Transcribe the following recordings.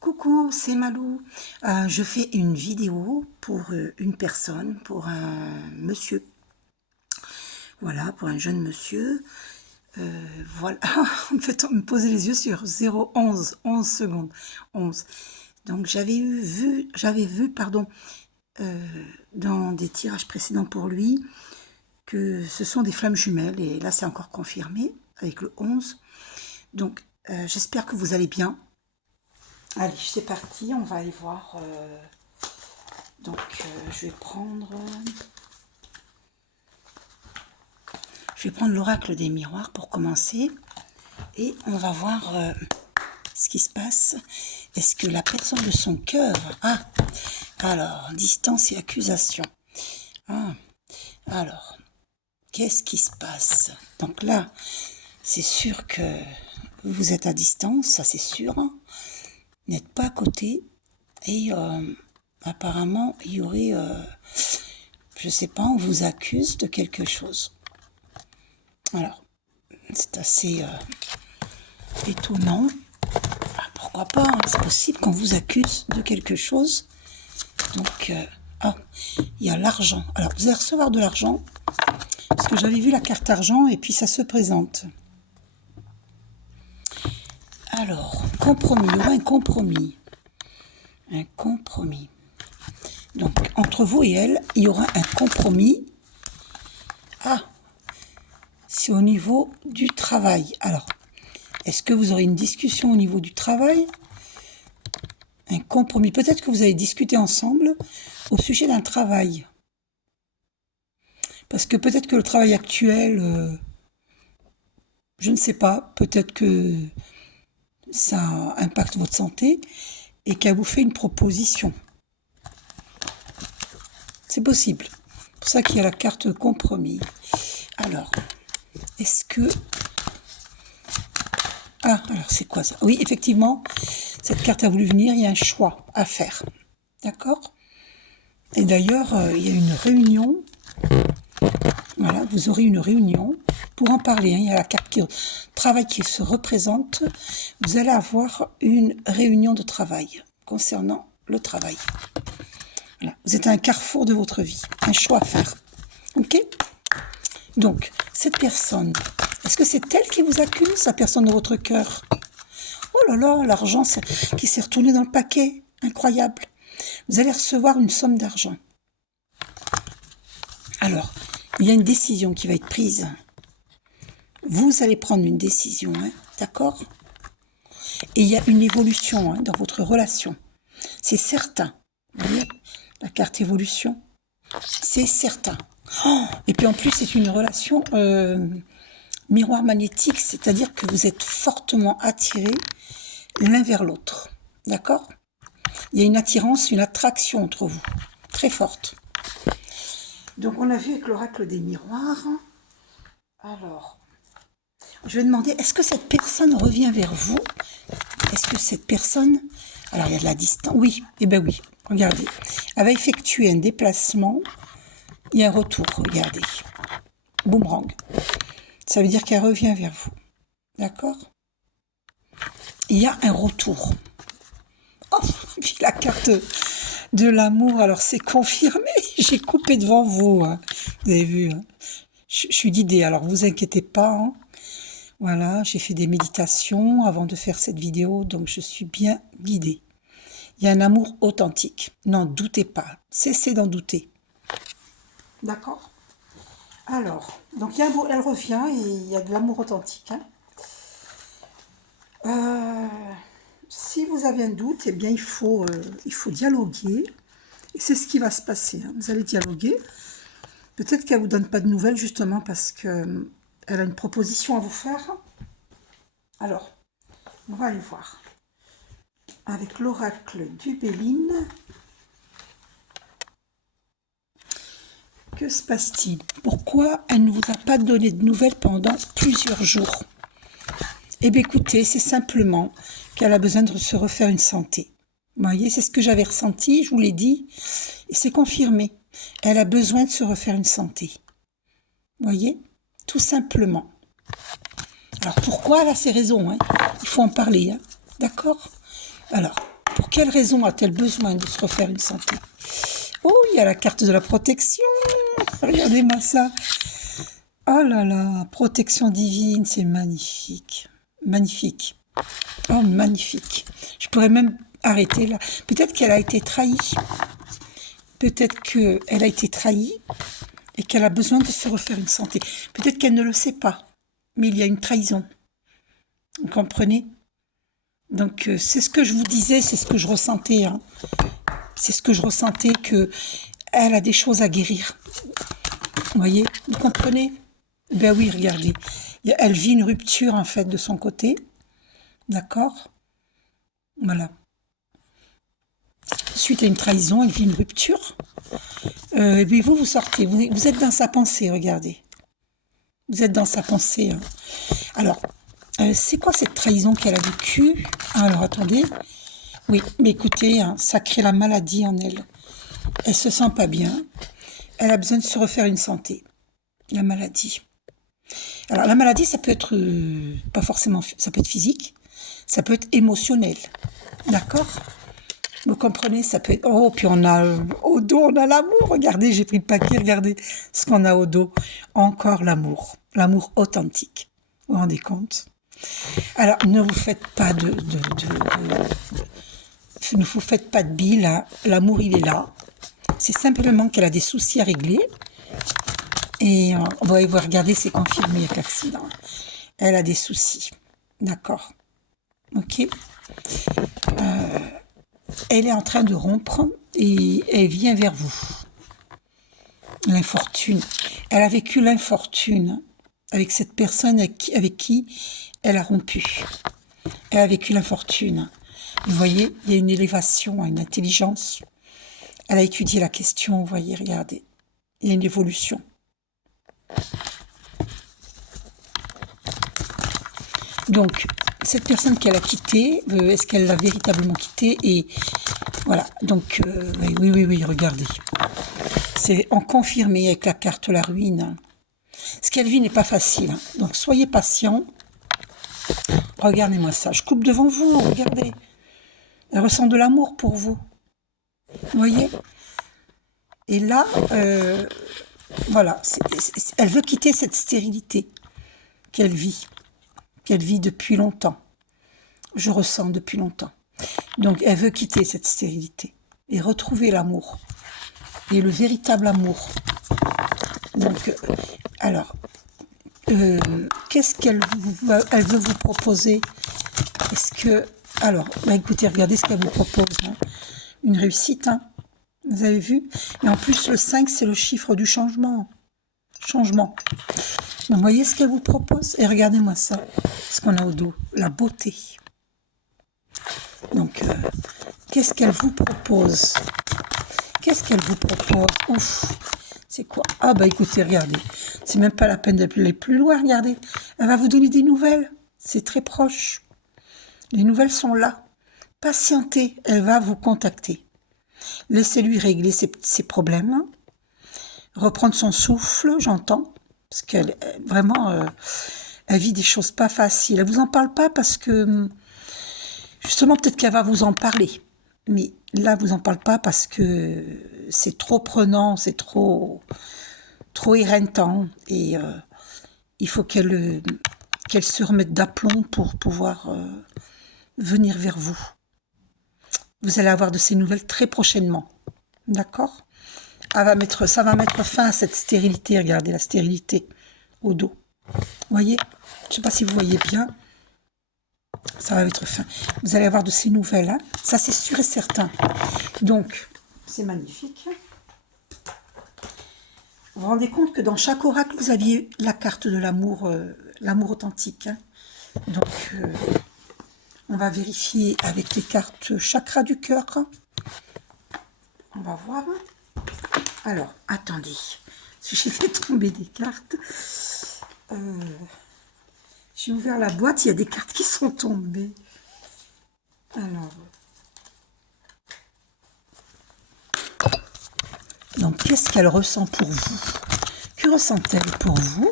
Coucou, c'est Malou. Je fais une vidéo pour une personne, pour un monsieur. Voilà, pour un jeune monsieur. Voilà, en fait, on me posait les yeux sur 11 secondes. 11. Donc j'avais vu, pardon, dans des tirages précédents pour lui, que ce sont des flammes jumelles. Et là, c'est encore confirmé avec le 11. Donc, j'espère que vous allez bien. Allez, c'est parti, on va aller voir. Je vais prendre l'oracle des miroirs pour commencer. Et on va voir ce qui se passe. Est-ce que la personne de son cœur... alors, distance et accusation. Alors, qu'est-ce qui se passe? Donc là, c'est sûr que vous êtes à distance, ça c'est sûr. N'êtes pas à côté. Et apparemment, il y aurait... je sais pas, on vous accuse de quelque chose. Alors, c'est assez étonnant. Pourquoi pas, hein, c'est possible qu'on vous accuse de quelque chose. Donc, il y a l'argent. Alors, vous allez recevoir de l'argent, parce que j'avais vu la carte argent, et puis ça se présente. Alors, compromis, il y aura un compromis. Un compromis. Donc, entre vous et elle, il y aura un compromis. C'est au niveau du travail. Alors, est-ce que vous aurez une discussion au niveau du travail? Un compromis. Peut-être que vous allez discuter ensemble au sujet d'un travail. Parce que peut-être que le travail actuel, je ne sais pas, peut-être que ça impacte votre santé et qu'elle vous fait une proposition. C'est possible. C'est pour ça qu'il y a la carte compromis. Alors, est-ce que... alors c'est quoi ça? Oui, effectivement, cette carte a voulu venir, il y a un choix à faire. D'accord? Et d'ailleurs, il y a une réunion. Voilà, vous aurez une réunion pour en parler. Il y a la carte travail qui se représente. Vous allez avoir une réunion de travail concernant le travail. Voilà. Vous êtes à un carrefour de votre vie, un choix à faire. Ok? Donc, cette personne, est-ce que c'est elle qui vous accuse, la personne de votre cœur? Oh là là, l'argent qui s'est retourné dans le paquet. Incroyable. Vous allez recevoir une somme d'argent. Alors, il y a une décision qui va être prise. Vous allez prendre une décision, hein, d'accord? Et il y a une évolution dans votre relation. C'est certain. Vous voyez, la carte évolution, c'est certain. Et puis en plus, c'est une relation miroir magnétique, c'est-à-dire que vous êtes fortement attirés l'un vers l'autre. D'accord? Il y a une attirance, une attraction entre vous, très forte. Donc on a vu avec l'oracle des miroirs. Alors, je vais demander, est-ce que cette personne revient vers vous? Est-ce que cette personne... Alors, il y a de la distance. Oui, eh bien oui, regardez. Elle va effectuer un déplacement. Il y a un retour, regardez. Boomerang. Ça veut dire qu'elle revient vers vous. D'accord? Il y a un retour. Oh, puis la carte de l'amour, alors c'est confirmé. J'ai coupé devant vous. Hein. Vous avez vu. Hein. Je suis guidée, alors vous inquiétez pas. Hein. Voilà, j'ai fait des méditations avant de faire cette vidéo, donc je suis bien guidée. Il y a un amour authentique. N'en doutez pas. Cessez d'en douter. D'accord? Alors, donc elle revient et il y a de l'amour authentique. Hein. Si vous avez un doute, eh bien il faut dialoguer. Et c'est ce qui va se passer. Hein. Vous allez dialoguer. Peut-être qu'elle ne vous donne pas de nouvelles justement parce qu'elle a une proposition à vous faire. Alors, on va aller voir. Avec l'oracle du Béline. Que se passe-t-il? Pourquoi elle ne vous a pas donné de nouvelles pendant plusieurs jours? Eh bien écoutez, c'est simplement qu'elle a besoin de se refaire une santé. Vous voyez, c'est ce que j'avais ressenti, je vous l'ai dit, et c'est confirmé. Elle a besoin de se refaire une santé. Vous voyez? Tout simplement. Alors pourquoi? Elle a ses raisons, hein. Il faut en parler, hein. D'accord? Alors, Pour quelle raison a-t-elle besoin de se refaire une santé? Oh, il y a la carte de la protection. Regardez-moi ça. Oh là là, protection divine, c'est magnifique. Magnifique. Oh, magnifique. Je pourrais même arrêter là. Peut-être qu'elle a été trahie. Peut-être qu'elle a été trahie et qu'elle a besoin de se refaire une santé. Peut-être qu'elle ne le sait pas, mais il y a une trahison. Vous comprenez? Donc, c'est ce que je vous disais, c'est ce que je ressentais. Hein. C'est ce que je ressentais, qu'elle a des choses à guérir. Vous voyez? Vous comprenez? Ben oui, regardez. Elle vit une rupture, en fait, de son côté. D'accord? Voilà. Suite à une trahison, elle vit une rupture. Et puis vous sortez. Vous êtes dans sa pensée, regardez. Vous êtes dans sa pensée. Hein. Alors, c'est quoi cette trahison qu'elle a vécue? Alors, attendez. Oui, mais écoutez, hein, ça crée la maladie en elle. Elle se sent pas bien. Elle a besoin de se refaire une santé. La maladie. Alors, la maladie, ça peut être pas forcément, ça peut être physique, ça peut être émotionnel. D'accord? Vous comprenez? Ça peut être... Oh, puis on a au dos, on a l'amour. Regardez, j'ai pris le paquet, regardez ce qu'on a au dos. Encore l'amour. L'amour authentique. Vous vous rendez compte? Alors, ne vous faites pas ne vous faites pas de bile. Hein. L'amour, il est là. C'est simplement qu'elle a des soucis à régler. Et vous regardez, c'est confirmé avec l'accident. Elle a des soucis. D'accord. Ok. Elle est en train de rompre et elle vient vers vous. L'infortune. Elle a vécu l'infortune avec cette personne avec qui elle a rompu. Elle a vécu l'infortune. Vous voyez, il y a une élévation, une intelligence. Elle a étudié la question, vous voyez, regardez. Il y a une évolution. Donc, cette personne qu'elle a quittée, est-ce qu'elle l'a véritablement quittée? Et voilà, donc, oui, regardez. C'est en confirmé avec la carte la ruine. Ce qu'elle vit n'est pas facile. Hein. Donc, soyez patient. Regardez-moi ça. Je coupe devant vous, regardez. Elle ressent de l'amour pour vous. Vous voyez? Et là, voilà, elle veut quitter cette stérilité qu'elle vit depuis longtemps. Je ressens depuis longtemps. Donc, elle veut quitter cette stérilité et retrouver l'amour, et le véritable amour. Donc, alors, qu'est-ce qu'elle veut vous proposer? Est-ce que... Alors, écoutez, regardez ce qu'elle vous propose. Hein. Une réussite, hein. Vous avez vu? Et en plus, le 5, c'est le chiffre du changement. Changement. Donc, vous voyez ce qu'elle vous propose? Et regardez-moi ça. Ce qu'on a au dos. La beauté. Donc, qu'est-ce qu'elle vous propose? Qu'est-ce qu'elle vous propose? Ouf! C'est quoi? Ah bah écoutez, regardez. C'est même pas la peine d'aller plus loin, regardez. Elle va vous donner des nouvelles. C'est très proche. Les nouvelles sont là. Patientez, elle va vous contacter. Laissez-lui régler ses problèmes. Hein. Reprendre son souffle, j'entends. Parce qu'elle, vraiment, elle vit des choses pas faciles. Elle vous en parle pas parce que, justement, peut-être qu'elle va vous en parler. Mais là, elle vous en parle pas parce que c'est trop prenant, c'est trop éreintant. Et il faut qu'elle se remette d'aplomb pour pouvoir venir vers vous. Vous allez avoir de ces nouvelles très prochainement. D'accord? Ça va mettre fin à cette stérilité. Regardez la stérilité au dos. Vous voyez? Je ne sais pas si vous voyez bien. Ça va mettre fin. Vous allez avoir de ces nouvelles. Hein? Ça, c'est sûr et certain. Donc, c'est magnifique. Vous vous rendez compte que dans chaque oracle, vous aviez la carte de l'amour, l'amour authentique. Hein? Donc, on va vérifier avec les cartes chakra du cœur. On va voir. Alors, attendez. J'ai fait tomber des cartes. J'ai ouvert la boîte, il y a des cartes qui sont tombées. Alors. Donc, qu'est-ce qu'elle ressent pour vous? Que ressent-elle pour vous?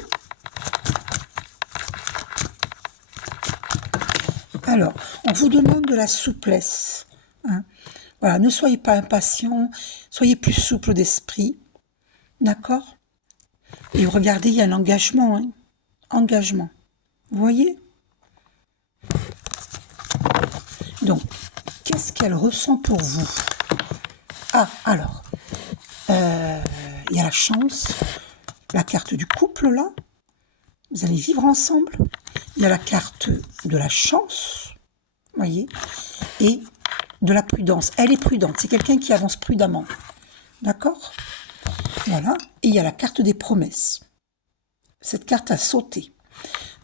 Alors, on vous demande de la souplesse. hein. Voilà, ne soyez pas impatient, soyez plus souple d'esprit, d'accord? Et regardez, il y a un engagement, hein. Engagement. Vous voyez? Donc, qu'est-ce qu'elle ressent pour vous? Ah, alors, il y a la chance, la carte du couple, là. Vous allez vivre ensemble. Il y a la carte de la chance, voyez, et de la prudence. Elle est prudente, c'est quelqu'un qui avance prudemment. D'accord? Voilà. Et il y a la carte des promesses. Cette carte a sauté.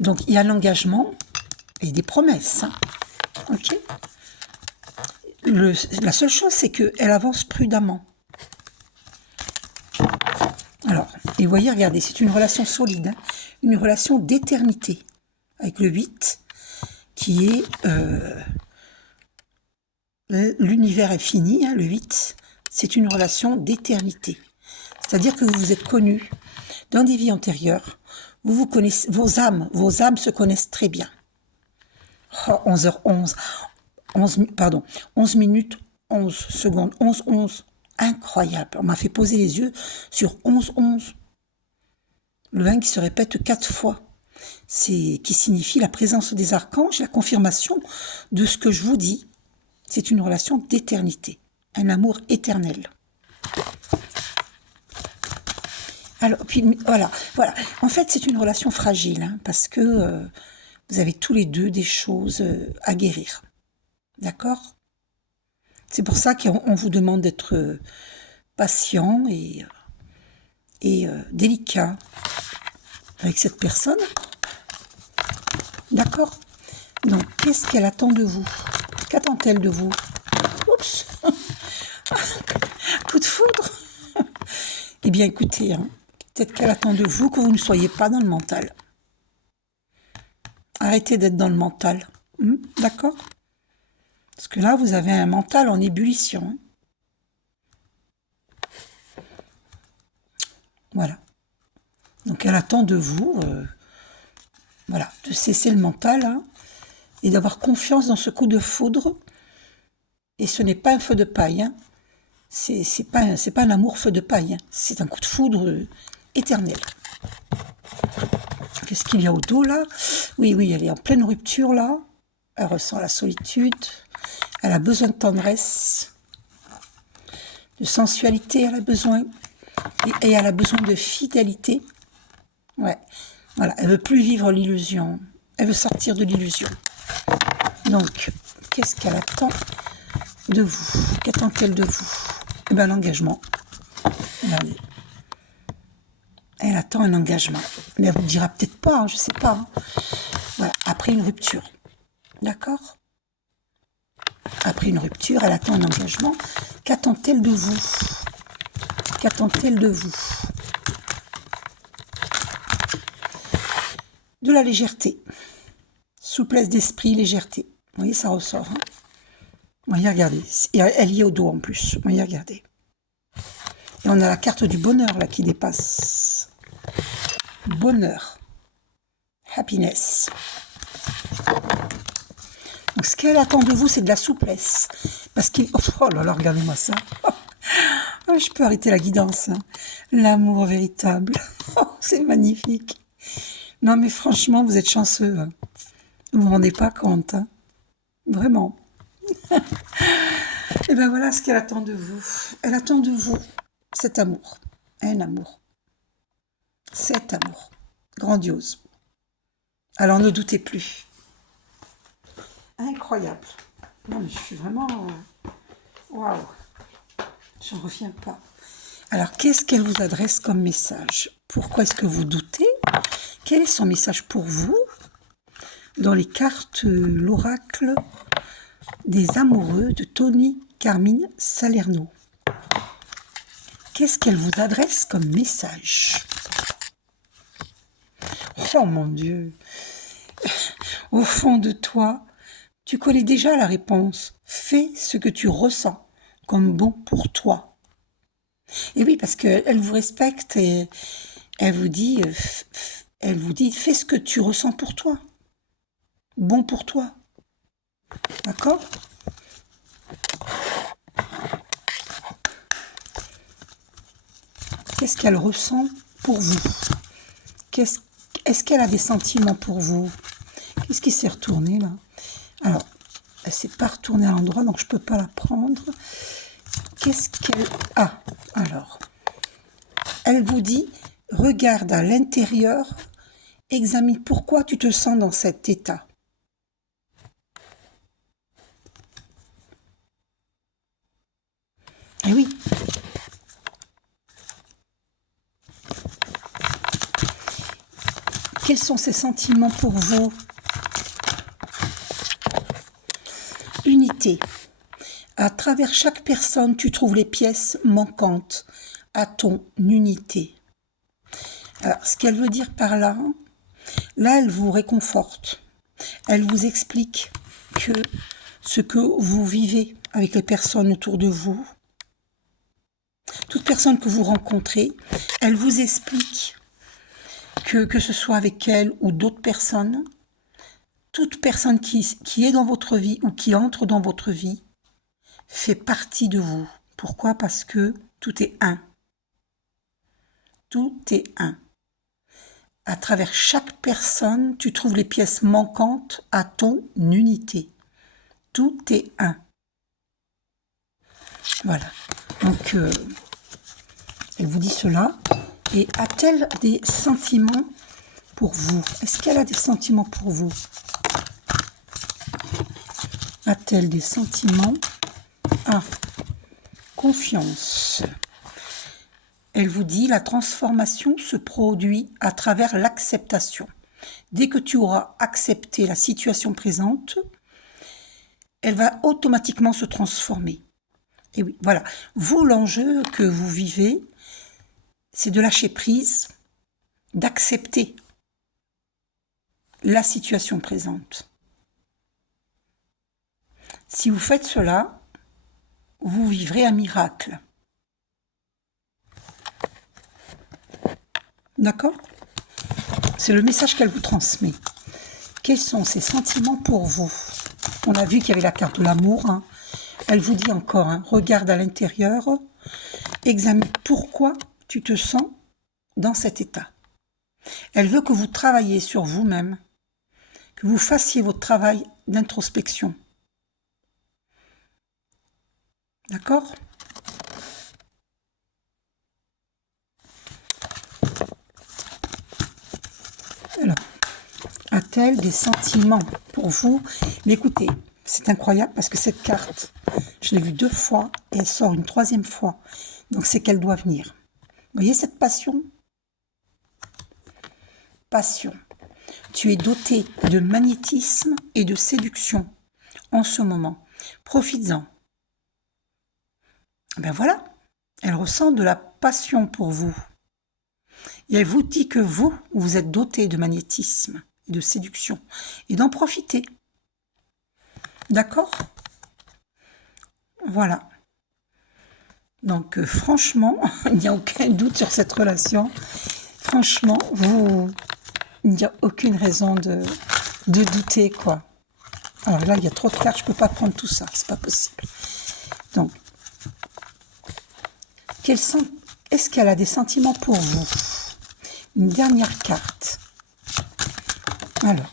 Donc, il y a l'engagement et des promesses. Hein. OK? La seule chose, c'est qu'elle avance prudemment. Alors, et vous voyez, regardez, c'est une relation solide, hein, une relation d'éternité, avec le 8, qui est... l'univers est fini, hein, le 8, c'est une relation d'éternité. C'est-à-dire que vous vous êtes connus dans des vies antérieures, vous vous connaissez, vos âmes se connaissent très bien. Oh, 11h11, 11 minutes, 11 secondes, 11. Incroyable. On m'a fait poser les yeux sur 11. Le 1 qui se répète 4 fois. Qui signifie la présence des archanges, la confirmation de ce que je vous dis. C'est une relation d'éternité, un amour éternel. Alors, puis voilà. En fait, c'est une relation fragile, hein, parce que vous avez tous les deux des choses à guérir. D'accord? C'est pour ça qu'on vous demande d'être patient et délicat avec cette personne. D'accord? Donc, qu'est-ce qu'elle attend de vous? Qu'attend-elle de vous? Oups! Coup de foudre! Eh bien, écoutez, hein, peut-être qu'elle attend de vous que vous ne soyez pas dans le mental. Arrêtez d'être dans le mental. D'accord? Parce que là, vous avez un mental en ébullition. Hein. Voilà. Donc, elle attend de vous, voilà, de cesser le mental, hein, et d'avoir confiance dans ce coup de foudre. Et ce n'est pas un feu de paille, hein. C'est pas un amour feu de paille, hein. C'est un coup de foudre éternel. Qu'est-ce qu'il y a au dos, là? Oui, elle est en pleine rupture, là. Elle ressent la solitude. Elle a besoin de tendresse, de sensualité, elle a besoin. Et elle a besoin de fidélité. Ouais, voilà, elle veut plus vivre l'illusion. Elle veut sortir de l'illusion. Donc, qu'est-ce qu'elle attend de vous? Qu'attend-elle de vous? Eh bien, l'engagement. Regardez. Elle attend un engagement. Mais elle vous le dira peut-être pas, hein, je sais pas. Hein. Voilà, après une rupture. D'accord? Après une rupture, elle attend un engagement. Qu'attend-elle de vous? Qu'attend-elle de vous? De la légèreté. Souplesse d'esprit, légèreté. Vous voyez, ça ressort. Hein. Vous voyez, regardez. Elle y est au dos en plus. Vous voyez, regardez. Et on a la carte du bonheur là qui dépasse. Bonheur. Happiness. Donc ce qu'elle attend de vous, c'est de la souplesse. Parce qu'il... Oh là là, regardez-moi ça. Oh, je peux arrêter la guidance. Hein. L'amour véritable. Oh, c'est magnifique. Non mais franchement, vous êtes chanceux. Hein. Vous vous rendez pas compte. Hein. Vraiment. Et ben voilà ce qu'elle attend de vous. Elle attend de vous cet amour. Un amour. Cet amour. Grandiose. Alors ne doutez plus. Incroyable. Non mais je suis vraiment... Waouh. J'en reviens pas. Alors qu'est-ce qu'elle vous adresse comme message? Pourquoi est-ce que vous doutez? Quel est son message pour vous? Dans les cartes, l'oracle des amoureux de Tony Carmine Salerno. Qu'est-ce qu'elle vous adresse comme message? Oh mon Dieu! Au fond de toi, tu connais déjà la réponse. Fais ce que tu ressens comme bon pour toi. Et oui, parce qu'elle vous respecte et elle vous dit, fais ce que tu ressens pour toi. Bon pour toi. D'accord? qu'est-ce qu'elle ressent pour vous? Est-ce qu'elle a des sentiments pour vous? Qu'est-ce qui s'est retourné là? Alors, elle ne s'est pas retournée à l'endroit, donc je ne peux pas la prendre. Qu'est-ce qu'elle... Ah, alors, elle vous dit, regarde à l'intérieur, examine pourquoi tu te sens dans cet état. Eh oui. Quels sont ces sentiments pour vous? Unité. À travers chaque personne, tu trouves les pièces manquantes à ton unité. Alors, ce qu'elle veut dire par là, elle vous réconforte. Elle vous explique que ce que vous vivez avec les personnes autour de vous, toute personne que vous rencontrez, elle vous explique que ce soit avec elle ou d'autres personnes, toute personne qui est dans votre vie ou qui entre dans votre vie fait partie de vous. Pourquoi? Parce que tout est un. Tout est un. À travers chaque personne, tu trouves les pièces manquantes à ton unité. Tout est un. Voilà. Donc, elle vous dit cela. Et a-t-elle des sentiments pour vous? Est-ce qu'elle a des sentiments pour vous? A-t-elle des sentiments? Ah, confiance. Elle vous dit, la transformation se produit à travers l'acceptation. Dès que tu auras accepté la situation présente, elle va automatiquement se transformer. Et oui, voilà. Vous, l'enjeu que vous vivez, c'est de lâcher prise, d'accepter la situation présente. Si vous faites cela, vous vivrez un miracle. D'accord? C'est le message qu'elle vous transmet. Quels sont ces sentiments pour vous? On a vu qu'il y avait la carte de l'amour. Hein. Elle vous dit encore, hein, regarde à l'intérieur, examine pourquoi tu te sens dans cet état. Elle veut que vous travailliez sur vous-même, que vous fassiez votre travail d'introspection. D'accord? Alors, a-t-elle des sentiments pour vous? Mais écoutez, c'est incroyable parce que cette carte, je l'ai vue 2 fois et elle sort une 3e fois. Donc c'est qu'elle doit venir. Vous voyez cette passion? Passion. Tu es doté de magnétisme et de séduction en ce moment. Profites-en. Ben voilà, elle ressent de la passion pour vous. Et elle vous dit que vous êtes doté de magnétisme et de séduction. Et d'en profiter. D'accord? Voilà. Donc franchement, il n'y a aucun doute sur cette relation. Franchement, il n'y a aucune raison de douter, quoi. Alors là, il y a trop de cartes, je ne peux pas prendre tout ça, c'est pas possible. Donc, est-ce qu'elle a des sentiments pour vous? Une dernière carte. Alors,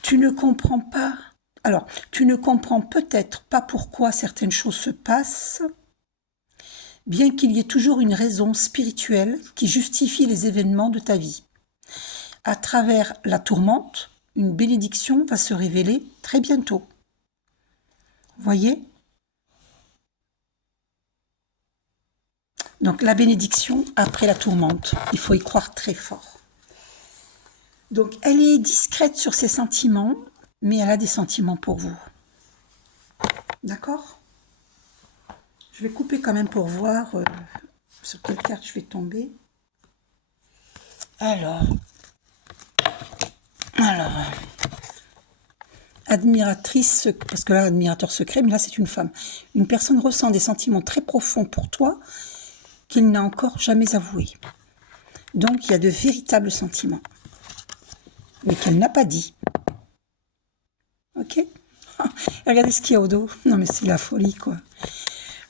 tu ne comprends pas. Alors, tu ne comprends peut-être pas pourquoi certaines choses se passent, bien qu'il y ait toujours une raison spirituelle qui justifie les événements de ta vie. À travers la tourmente, une bénédiction va se révéler très bientôt. Voyez? Donc la bénédiction après la tourmente, il faut y croire très fort. Donc elle est discrète sur ses sentiments, mais elle a des sentiments pour vous. D'accord? Je vais couper quand même pour voir sur quelle carte je vais tomber. Alors, admiratrice, parce que là, admirateur secret, mais là, c'est une femme. Une personne ressent des sentiments très profonds pour toi qu'il n'a encore jamais avoués. Donc, il y a de véritables sentiments, mais qu'elle n'a pas dit. Ok? Regardez ce qu'il y a au dos. Non, mais c'est la folie, quoi.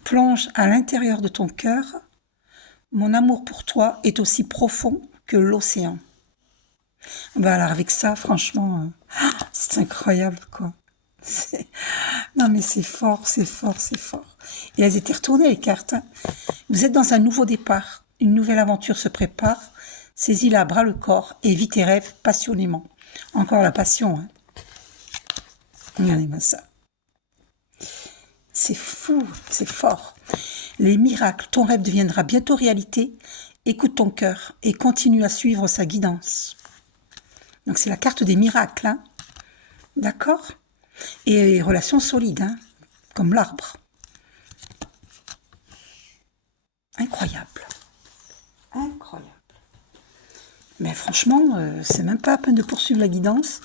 plonge à l'intérieur de ton cœur. Mon amour pour toi est aussi profond que l'océan. Ben alors avec ça, franchement, c'est incroyable, quoi. Non mais c'est fort, c'est fort, c'est fort. Et elles étaient retournées les cartes. Hein. Vous êtes dans un nouveau départ. Une nouvelle aventure se prépare. Saisis-la à bras le corps et vis tes rêves passionnément. Encore la passion. Hein. Regardez-moi ça. C'est fou, c'est fort. Les miracles, ton rêve deviendra bientôt réalité. Écoute ton cœur et continue à suivre sa guidance. Donc c'est la carte des miracles. Hein. D'accord ? Et relations solides, hein, comme l'arbre. Incroyable. Incroyable. Mais franchement, c'est même pas la peine de poursuivre la guidance.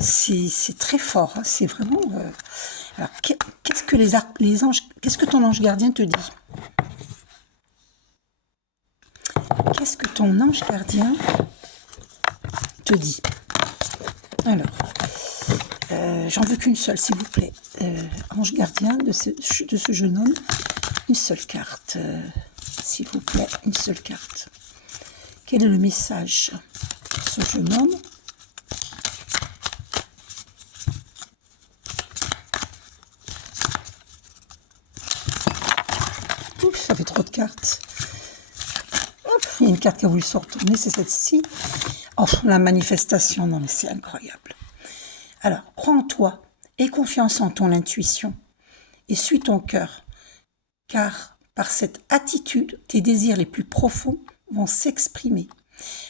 C'est très fort. Hein, c'est vraiment... Alors, qu'est-ce que les anges... Qu'est-ce que ton ange gardien te dit? Qu'est-ce que ton ange gardien te dit? Alors... j'en veux qu'une seule, s'il vous plaît. Ange gardien de ce jeune homme, une seule carte. S'il vous plaît, une seule carte. Quel est le message pour ce jeune homme? Ouh, ça fait trop de cartes. Hop, il y a une carte qui a voulu se retourner, c'est celle-ci. Oh, la manifestation, non mais c'est incroyable. Alors, crois en toi, aie confiance en ton intuition et suis ton cœur, car par cette attitude, tes désirs les plus profonds vont s'exprimer.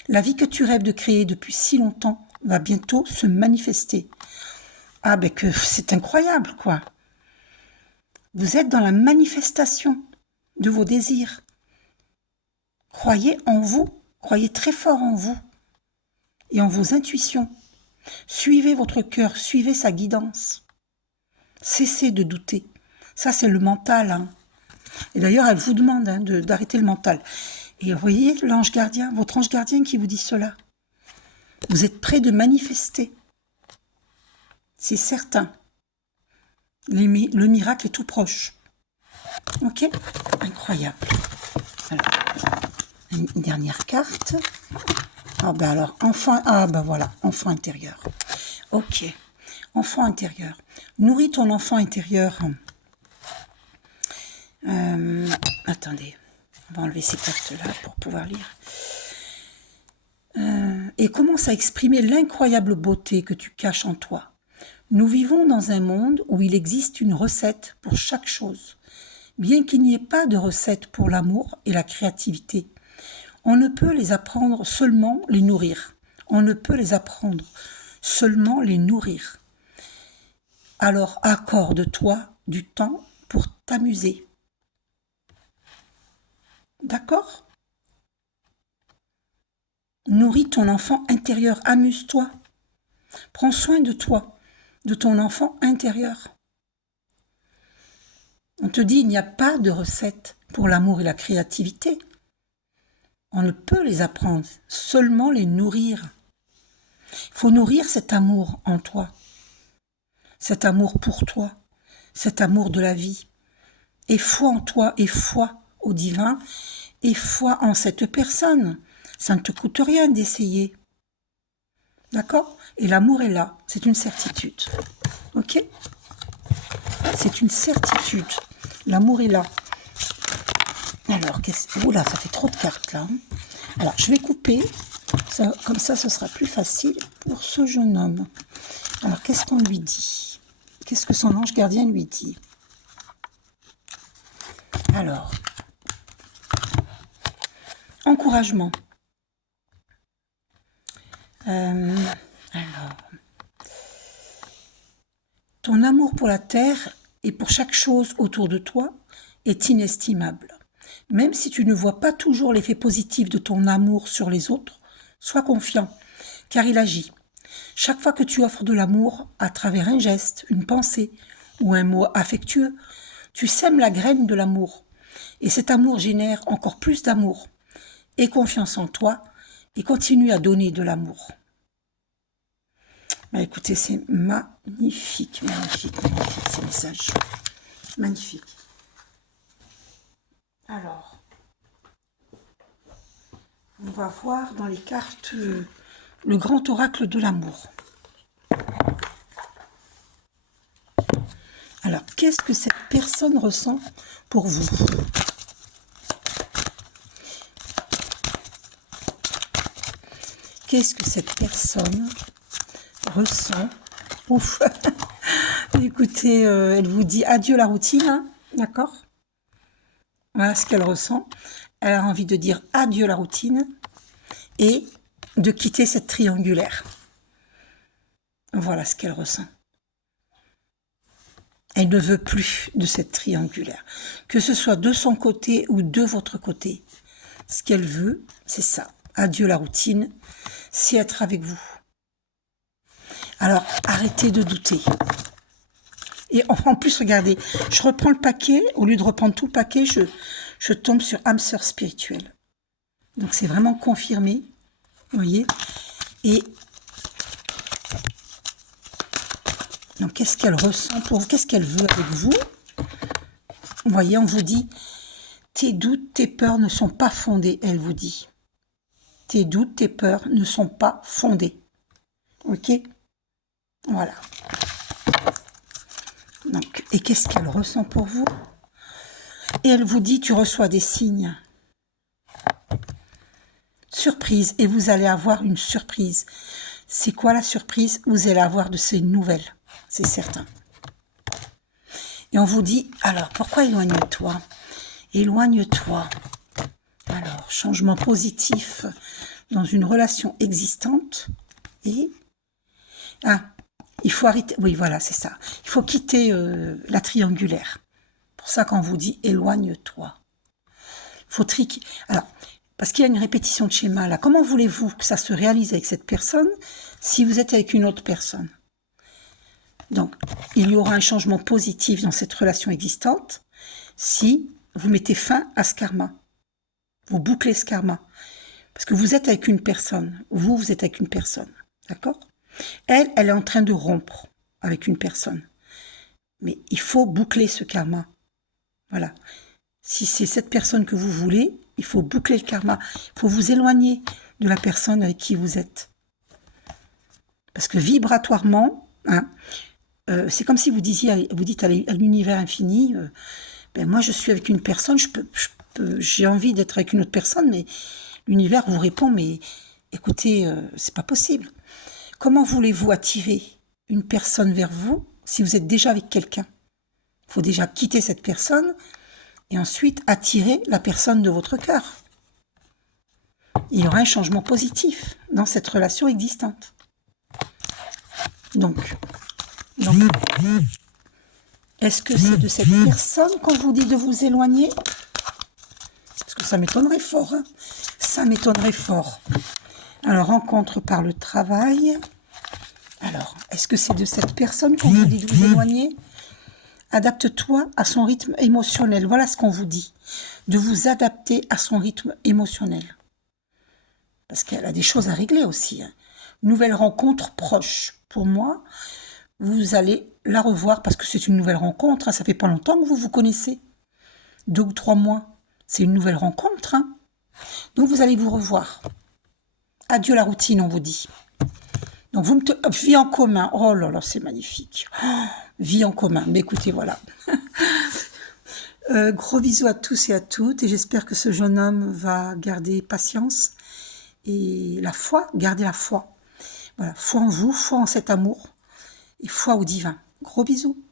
La vie que tu rêves de créer depuis si longtemps va bientôt se manifester. Ah ben que c'est incroyable, quoi. Vous êtes dans la manifestation de vos désirs. Croyez en vous, croyez très fort en vous et en vos intuitions. Suivez votre cœur, suivez sa guidance. Cessez de douter. Ça, c'est le mental. Hein. Et d'ailleurs, elle vous demande hein, d'arrêter le mental. Et vous voyez l'ange gardien, votre ange gardien qui vous dit cela. Vous êtes prêt de manifester. C'est certain. Le miracle est tout proche. Ok? Incroyable. Alors, une dernière carte. Ah ben alors, enfant, ah ben voilà, enfant intérieur. Ok, enfant intérieur. Nourris ton enfant intérieur. Attendez, on va enlever ces cartes-là pour pouvoir lire. Et commence à exprimer l'incroyable beauté que tu caches en toi. Nous vivons dans un monde où il existe une recette pour chaque chose. Bien qu'il n'y ait pas de recette pour l'amour et la créativité, on ne peut les apprendre, seulement les nourrir. On ne peut les apprendre, seulement les nourrir. Alors accorde-toi du temps pour t'amuser. D'accord? Nourris ton enfant intérieur, amuse-toi. Prends soin de toi, de ton enfant intérieur. On te dit, il n'y a pas de recette pour l'amour et la créativité. On ne peut les apprendre, seulement les nourrir. Il faut nourrir cet amour en toi, cet amour pour toi, cet amour de la vie. Et foi en toi, et foi au divin, et foi en cette personne. Ça ne te coûte rien d'essayer. D'accord? Et l'amour est là, c'est une certitude. Ok? C'est une certitude. L'amour est là. Alors, oula, ça fait trop de cartes là. Alors, je vais couper. Ça, comme ça, ce sera plus facile pour ce jeune homme. Alors, qu'est-ce qu'on lui dit? Qu'est-ce que son ange gardien lui dit? Alors, encouragement. Alors, ton amour pour la terre et pour chaque chose autour de toi est inestimable. Même si tu ne vois pas toujours l'effet positif de ton amour sur les autres, sois confiant, car il agit. Chaque fois que tu offres de l'amour à travers un geste, une pensée ou un mot affectueux, tu sèmes la graine de l'amour. Et cet amour génère encore plus d'amour. Aie confiance en toi et continue à donner de l'amour. Bah écoutez, c'est magnifique, magnifique, magnifique ces messages. Magnifique. Alors, on va voir dans les cartes le grand oracle de l'amour. Alors, qu'est-ce que cette personne ressent pour vous? Qu'est-ce que cette personne ressent? Ouf. Écoutez, elle vous dit adieu la routine, hein, d'accord? Voilà ce qu'elle ressent. Elle a envie de dire adieu la routine et de quitter cette triangulaire. Voilà ce qu'elle ressent. Elle ne veut plus de cette triangulaire. Que ce soit de son côté ou de votre côté. Ce qu'elle veut, c'est ça. Adieu la routine, c'est être avec vous. Alors, arrêtez de douter. Et en plus, regardez, je reprends le paquet, au lieu de reprendre tout le paquet, je tombe sur âme sœur spirituelle. Donc, c'est vraiment confirmé, vous voyez. Et donc, qu'est-ce qu'elle ressent pour vous? Qu'est-ce qu'elle veut avec vous? Vous voyez, on vous dit, tes doutes, tes peurs ne sont pas fondés, elle vous dit. Tes doutes, tes peurs ne sont pas fondés. Ok? Voilà. Donc, et qu'est-ce qu'elle ressent pour vous? Et elle vous dit, tu reçois des signes. Surprise, et vous allez avoir une surprise. C'est quoi la surprise? Vous allez avoir de ces nouvelles, c'est certain. Et on vous dit, alors, pourquoi éloigne-toi? Éloigne-toi. Alors, changement positif dans une relation existante. Et... ah, il faut arrêter... oui, voilà, c'est ça. Il faut quitter la triangulaire. Pour ça qu'on vous dit, éloigne-toi. Il faut triquer. Alors, parce qu'il y a une répétition de schéma là. Comment voulez-vous que ça se réalise avec cette personne si vous êtes avec une autre personne? Donc, il y aura un changement positif dans cette relation existante si vous mettez fin à ce karma. Vous bouclez ce karma. Parce que vous êtes avec une personne. Vous êtes avec une personne. D'accord? Elle est en train de rompre avec une personne. Mais il faut boucler ce karma. Voilà. Si c'est cette personne que vous voulez, il faut boucler le karma. Il faut vous éloigner de la personne avec qui vous êtes. Parce que vibratoirement, hein, c'est comme si vous dites à l'univers infini, ben moi je suis avec une personne, j'ai envie d'être avec une autre personne, mais l'univers vous répond, mais écoutez, c'est pas possible. Comment voulez-vous attirer une personne vers vous si vous êtes déjà avec quelqu'un? Il faut déjà quitter cette personne et ensuite attirer la personne de votre cœur. Il y aura un changement positif dans cette relation existante. Donc est-ce que c'est de cette personne qu'on vous dit de vous éloigner? Parce que ça m'étonnerait fort. Hein, ça m'étonnerait fort. Alors, rencontre par le travail. Alors, est-ce que c'est de cette personne qu'on vous dit de vous éloigner? Adapte-toi à son rythme émotionnel. Voilà ce qu'on vous dit. De vous adapter à son rythme émotionnel. Parce qu'elle a des choses à régler aussi. Hein. Nouvelle rencontre proche. Pour moi, vous allez la revoir parce que c'est une nouvelle rencontre. Hein. Ça fait pas longtemps que vous vous connaissez. 2 ou 3 mois. C'est une nouvelle rencontre. Hein. Donc, vous allez vous revoir. Adieu la routine, on vous dit. Donc, vie en commun. Oh là là, c'est magnifique. Oh, vie en commun. Mais écoutez, voilà. Gros bisous à tous et à toutes. Et j'espère que ce jeune homme va garder patience et la foi. Garder la foi. Voilà. Foi en vous, foi en cet amour. Et foi au divin. Gros bisous.